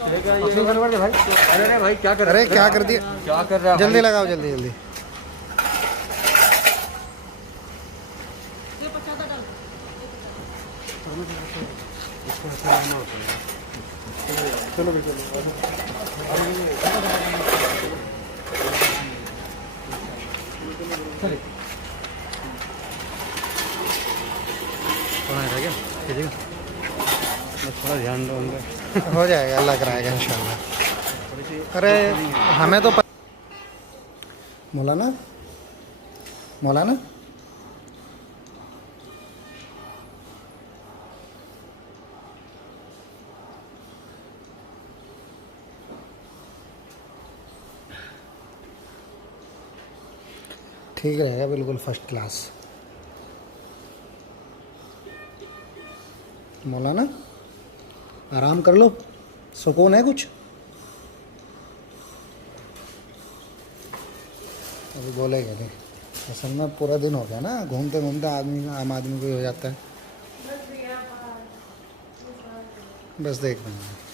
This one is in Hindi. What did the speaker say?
भाई अरे भाई क्या कर, अरे क्या कर दिया, क्या कर रहा है? जल्दी लगाओ, जल्दी जल्दी। चलो क्या थोड़ा ध्यान दो अंदर। हो जाएगा, अल्लाह कराएगा इंशाल्लाह। अरे हमें तो मौलाना, मौलाना ठीक रहेगा, बिल्कुल फर्स्ट क्लास। मौलाना आराम कर लो, सुकून है कुछ? अभी बोलेगा नहीं, असल में पूरा दिन हो गया ना घूमते घूमते, आदमी आम आदमी को हो जाता है। बस देख रहे हैं।